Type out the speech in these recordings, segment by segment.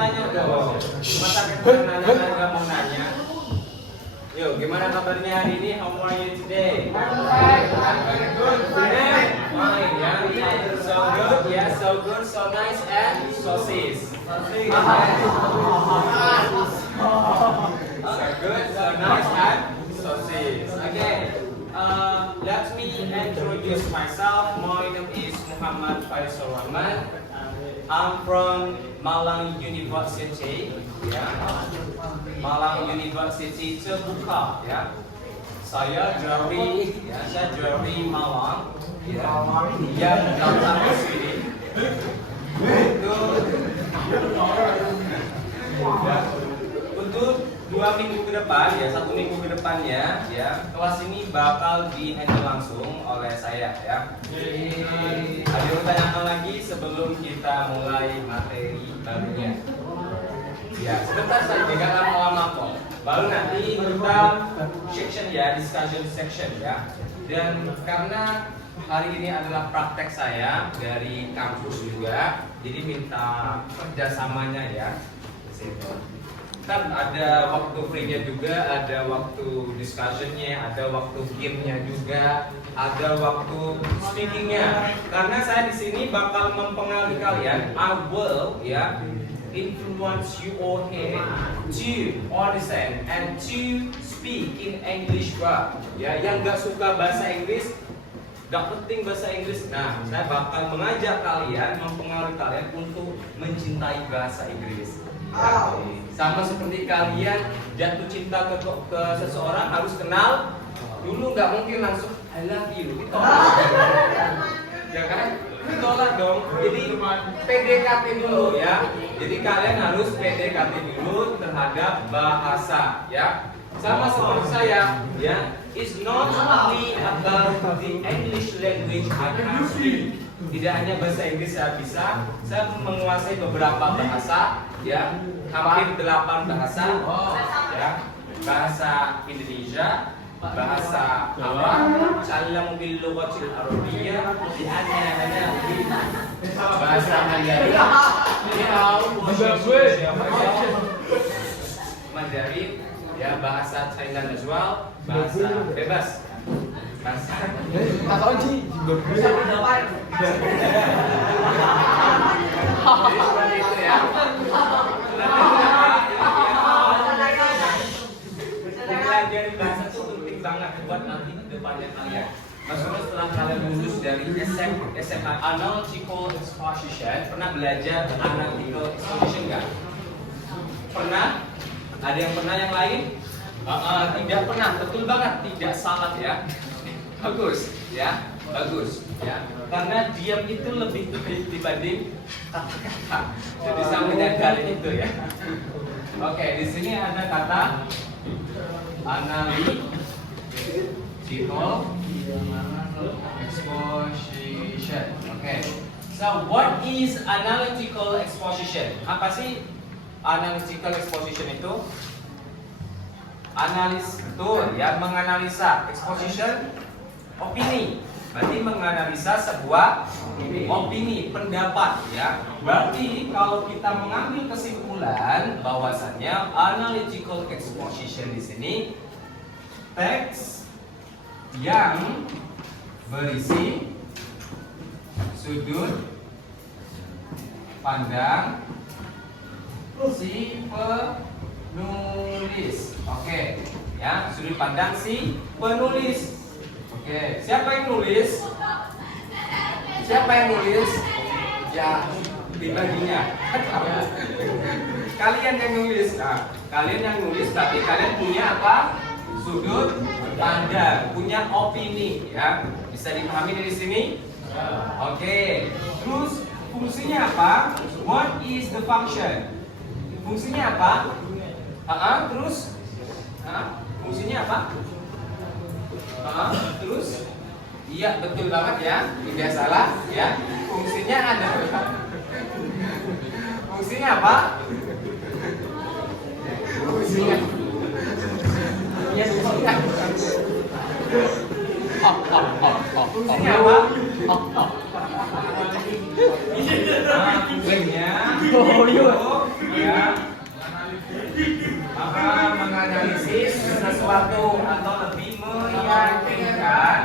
tanya dong. Masa kita nggak mau nanya? Yuk, gimana kabarnya hari ini? How are you today? I'm very good. Fine, yeah. So good, yeah, so good, so nice, and sosis. So good, so nice, and sosis. Okay. Let me introduce myself. My name is Muhammad Faisal Rahman. I'm from Malang University, ya. Malang University terbuka, ya. Saya dari Malang, ya. Yang datang ke sini untuk 2 minggu ke depan, ya, 1 minggu ke depannya, ya, kelas ini bakal di-handle langsung oleh saya, ya. Ada yang bertanya lagi sebelum kita mulai materi barunya? Ya, sebentar saja, jangan lama-lama kok. Baru nanti kita section, ya, discussion section, ya. Dan karena hari ini adalah praktek saya dari kampus juga, jadi minta kerjasamanya, ya. Kan ada waktu free-nya juga, ada waktu discussion-nya, ada waktu game-nya juga, ada waktu speaking-nya. Karena saya di sini bakal mempengaruhi kalian, I will, ya, influence you all here to understand and to speak in English well. Ya, yang nggak suka bahasa Inggris, nggak penting bahasa Inggris. Nah, saya bakal mengajak kalian, mempengaruhi kalian untuk mencintai bahasa Inggris. Ya, sama seperti kalian jatuh cinta ke seseorang harus kenal dulu, nggak mungkin langsung I love you, ditolak. Ya kan? Ditolak dong. Jadi PDKT dulu, ya. Jadi kalian harus PDKT dulu terhadap bahasa, ya. Sama seperti saya, ya. It's not only about the English language I can speak. Tidak hanya bahasa Inggris saya bisa, saya menguasai beberapa bahasa, ya, hampir 8 bahasa, ya, bahasa Indonesia, bahasa Arab, Ta'allamu bil lughatil arabiyyah, bahasa Mandarin, Mandarin, ya, bahasa China Najwal, bahasa bebas. Bahasa Oji Jadi seperti itu, ya. Pelajari bahasa itu penting banget buat nanti ke depannya kalian. Maksudnya setelah kalian lulus dari SMA Analytical Exposition, pernah belajar Analytical Exposition nggak? Pernah? Ada yang pernah, yang lain? Tidak pernah, betul banget, tidak salah, ya. Bagus, ya, bagus, ya. Karena diam itu lebih dibanding kata-kata. Jadi saya menyadari itu, ya. Oke, di sini ada kata analytical exposition. Oke. So what is analytical exposition? Apa sih analytical exposition itu? Analis, betul, ya, menganalisa. Exposition, opini. Berarti menganalisa sebuah opini, pendapat, ya. Berarti kalau kita mengambil kesimpulan bahwasannya analytical exposition di sini teks yang berisi sudut pandang si penulis. Oke, ya, sudut pandang si penulis. Oke, siapa yang nulis? Siapa yang nulis? Ya, pribadinya. Kalian yang nulis. Nah, kalian yang nulis, tapi kalian punya apa? Sudut pandang, punya opini, ya. Bisa dipahami dari sini? Oke. Terus fungsinya apa? What is the function? Fungsinya apa? Terus? Fungsinya apa? Terus? Iya, betul banget, ya. Tidak salah, ya. Fungsinya adalah fungsinya apa? Fungsinya fungsinya apa? Fungsinya ya, menganalisis sesuatu atau lebih meyakinkan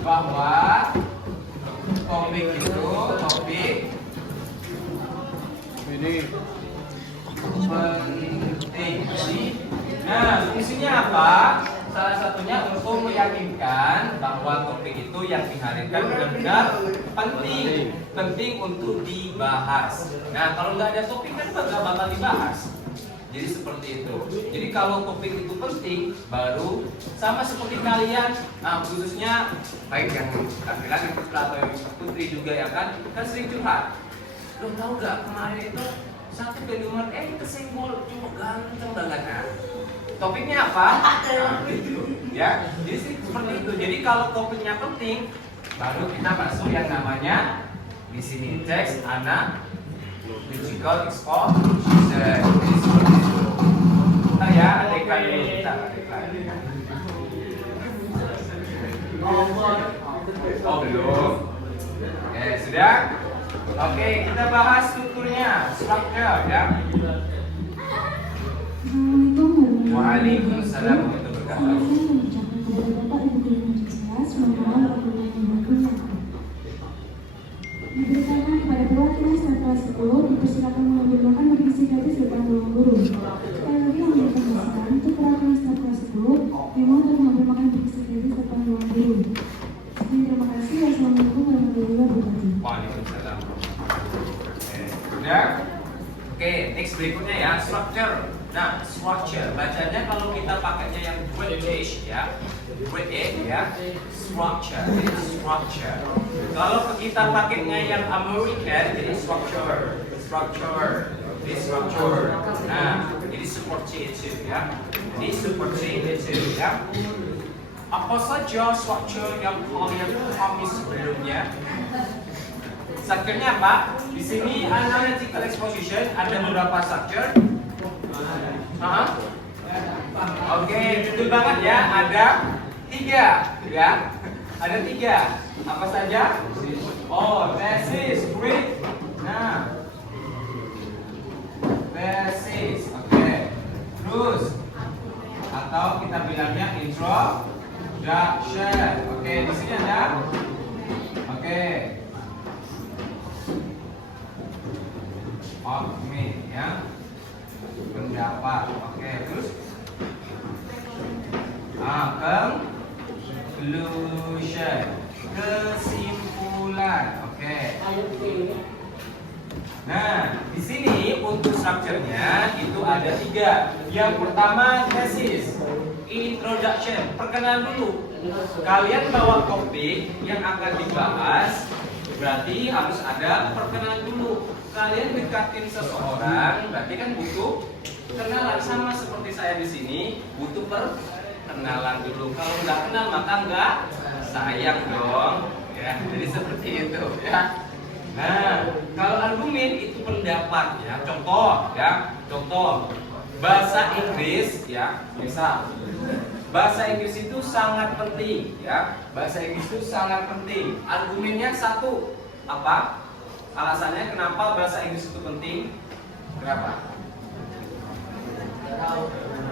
bahwa topik itu topik ini penting. Nah, fungsinya apa? Salah satunya untuk meyakinkan bahwa topik itu yang dihadirkan benar-benar penting untuk dibahas. Nah, kalau nggak ada topik kan nggak bakal dibahas. Jadi seperti itu. Jadi kalau topik itu penting, baru sama seperti kalian, nah khususnya baik yang laki-laki atau yang putri juga ya kan sering curhat. Lo tahu nggak kemarin itu satu keluar kesenggol cuma ganteng banget kan? Topiknya apa? Gitu. Ya, jadi seperti itu. Jadi kalau topiknya penting, baru kita masuk yang namanya di sini teks anak physical exposition. Jadi seperti itu. Kita ya adekan dulu kita adekan. Oh belum. Oke sudah. Oke kita bahas strukturnya, structure ya. Waalaikumsalam warahmatullahi wabarakatuh. Diberitakan kepada perwakilan staf kelas 10 dipersilakan mengambil makan bergizi gratis depan ruang guru. Sekali lagi yang diinformasikan untuk perwakilan staf kelas 10 memang untuk mengambil makan bergizi gratis depan ruang guru. Sekian terima kasih. Wassalamualaikum warahmatullahi wabarakatuh. Waalaikumsalam. Sudah? Oke, next berikutnya ya, structure. Nah, structure bacanya kalau kita pakainya yang British ya, British ya, structure, jadi structure. Kalau kita pakainya yang American, jadi structure, jadi structure. Nah, jadi seperti itu ya, jadi seperti itu ya. Apa saja structure yang kalian pahami sebelumnya? Structure-nya apa? Di sini analytical exposition ada beberapa structure. Oke, betul banget ya. Ada 3 ya. Ada 3. Apa saja? Oh, thesis, great. Nah, thesis, oke. Terus atau kita bilangnya introduction. Oke, di sini ada. Oke. Opini ya. Pendapat. Oke, terus conclusion, kesimpulan. Oke. Nah, di sini untuk strukturnya itu ada 3. Yang pertama thesis, introduction, perkenalan dulu. Kalian bawa topik yang akan dibahas, berarti harus ada perkenalan dulu. Kalian dekatin seseorang, berarti kan butuh kenalan, sama seperti saya di sini butuh perkenalan dulu. Kalau nggak kenal maka nggak sayang dong, ya. Jadi seperti itu, ya. Nah, kalau argumen itu pendapat, ya. Contoh bahasa Inggris, ya. Misal bahasa Inggris itu sangat penting, ya. Bahasa Inggris itu sangat penting. Argumennya satu, apa? Alasannya kenapa bahasa Inggris itu penting? Kenapa?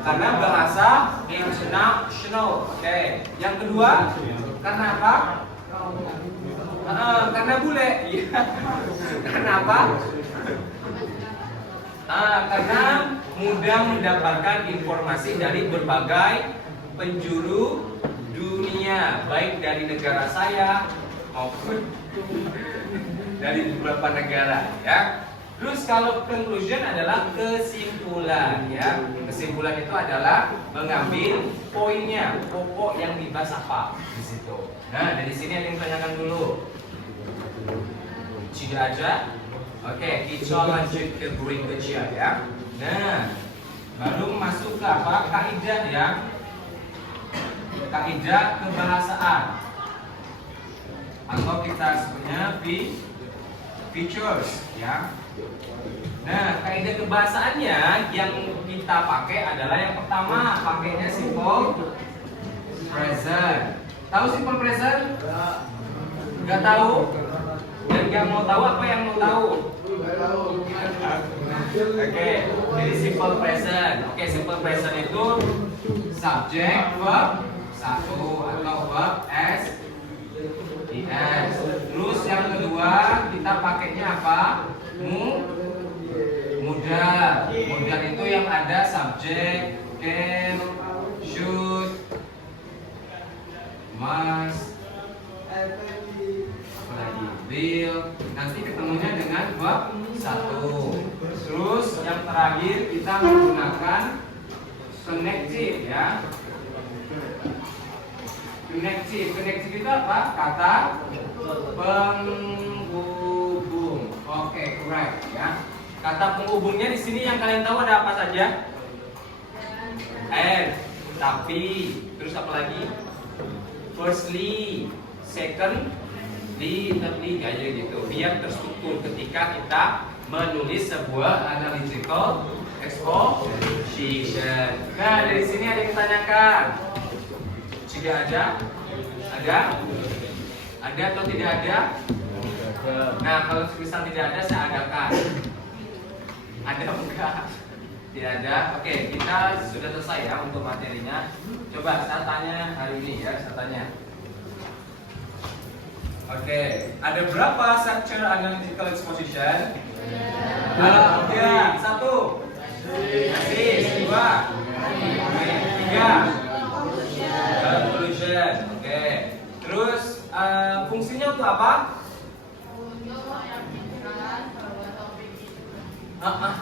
Karena bahasa international. Oke. Yang kedua, karena apa? Karena bule. Kenapa? Karena mudah mendapatkan informasi dari berbagai penjuru dunia, baik dari negara saya maupun dari beberapa negara, ya. Terus kalau conclusion adalah kesimpulan, ya. Kesimpulan itu adalah mengambil poinnya, pokok yang dibahas apa di situ. Nah, dari sini ada yang tanyakan dulu. Tidak ada? Oke, kita lanjut ke berikutnya, ya. Nah, baru masuk ke apa? Kaidah, ya. Kaidah kebahasaan. Atau kita sebutnya features, ya. Nah, kaidah kebahasaannya yang kita pakai adalah yang pertama, pakainya simple present. Tahu simple present? Gak tahu? Dan yang mau tahu apa yang mau tahu? simple present. Oke, simple present itu subject verb satu atau verb s is. Terus yang kedua kita pakainya apa? Mudah. Mudah itu yang ada subject, can, should, must, apalagi will. Nanti ketemunya dengan verb satu. Terus yang terakhir kita menggunakan connective ya. Connective itu apa? Kata penghubung. Oke, correct ya. Kata penghubungnya di sini yang kalian tahu ada apa saja? And, tapi, terus apa lagi? Firstly, secondly, thirdly, aja gitu. Biar terstruktur ketika kita menulis sebuah analytical exposition. Nah, dari sini ada yang ditanyakan. Jika ada? Ada atau tidak ada? Nah, kalau misal tidak ada, saya adakan. Ada enggak? Tidak ada. Oke, kita sudah selesai ya untuk materinya. Coba saya tanya hari ini ya, saya tanya. Oke, ada berapa structure analytical exposition? Ada 3, 1, basis, 2, 3, conclusion. Oke, terus fungsinya untuk apa?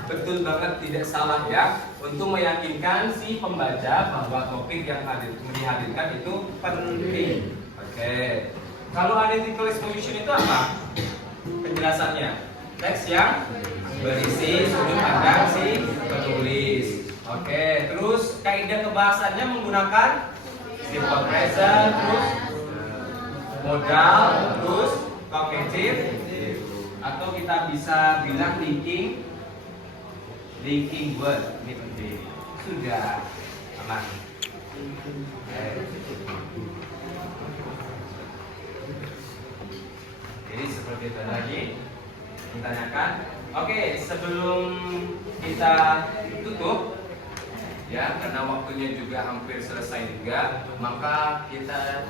Betul banget, tidak salah ya. Untuk meyakinkan si pembaca bahwa topik yang dihadirkan itu penting. Oke. Kalau analytical exposition itu apa? Penjelasannya. Teks yang berisi sudut pandang si penulis. Oke. Terus kaidah kebahasannya menggunakan simple present, terus modal, terus cognitive, atau kita bisa bilang linking word. Ini penting. Sudah aman. Jadi seperti itu lagi ditanyakan. Oke, sebelum kita tutup ya, karena waktunya juga hampir selesai juga, maka kita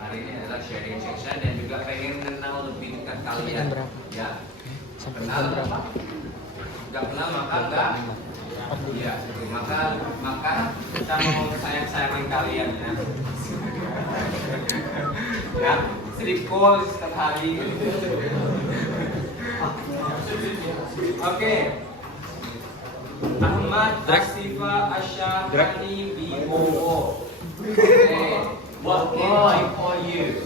hari ini adalah sharing section dan juga pengen kenal lebih dekat kalian ya. Kenal berapa? Gak kenal maka enggak. Iya, maka kita mau sayang-sayangin kalian ya. Ya, sedih call setiap hari. Oke. Ahmad Asifa Asyafani Bibowo. What can I call you?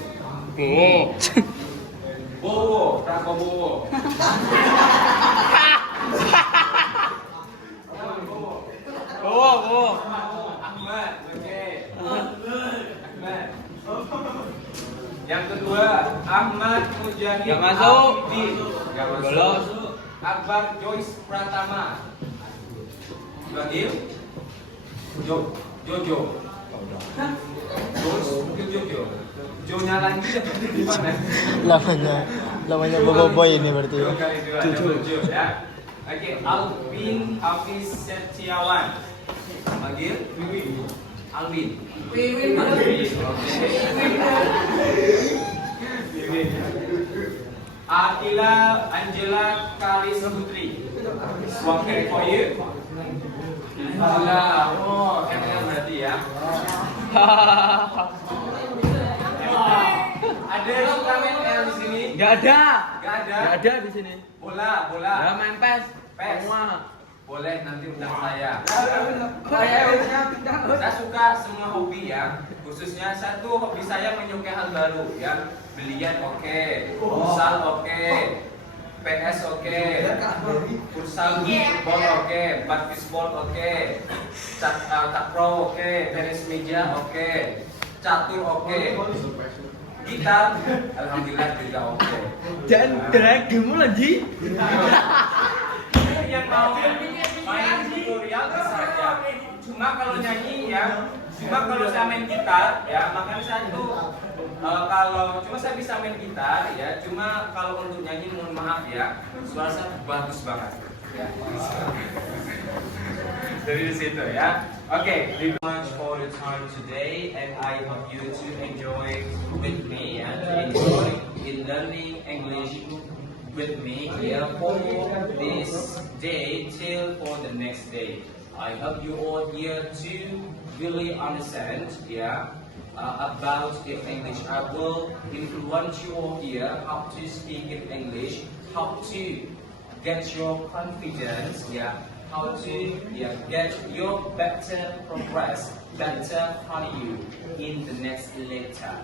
Bowo, Prabowo. Ahmad, oke. Ahmad. Yang kedua, Ahmad Mujahid. Gak masuk. Gak masuk. Bolos. Akbar Joyce Pratama. Dipanggil Jojo. Jojo. Jo-nya lagi di mana? Lamanya Bobo Boy ini berarti ya. Jojo ya. Oke, Alvin Hafiz Setiawan. Panggil Alvin. Wiwin. Akila Angela Karis Putri. What can I call you? Kan berarti ya. Ada yang suka main di sini? Gak ada. Gak ada. Gak ada di sini. Bola. Ya main PES. Semua. Boleh nanti undang saya. Saya Saya suka semua hobi ya. Khususnya satu hobi saya menyukai hal baru ya. Biliar oke, futsal oke, PS oke, futsal football oke, baseball oke, takro oke, tenis meja oke, catur oke, gitar alhamdulillah juga oke. jangan drag kamu lagi. Yang mau main tutorial bisa aja. Cuma kalau nyanyi ya, cuma kalau saya main gitar ya, makanya saya tuh kalau cuma saya bisa main gitar ya, cuma kalau untuk nyanyi mohon maaf ya, suara saya bagus banget. Ya. Dari situ ya. Okay, thank you much for the time today, and I hope you to enjoy with me and enjoy in learning English with me here for this day till for the next day. I hope you all here to really understand, about the English. I will influence you all here how to speak in English, how to get your confidence, how to get your better progress, better value in the next letter,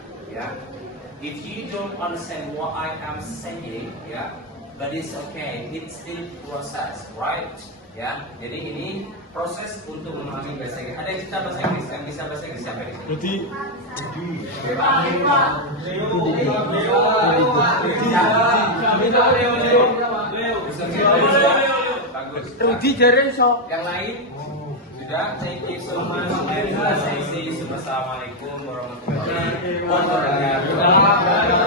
If you don't understand what I am saying, but it's okay, it's still process, right? Jadi ini proses untuk memahami bahasa Inggris. Ada yang bisa bahasa Inggris, yang bisa bahasa Inggris siapa di sini? Bagus. Rudi jare iso. Yang lain? Sudah, thank you so much. And say assalamualaikum warahmatullahi wabarakatuh.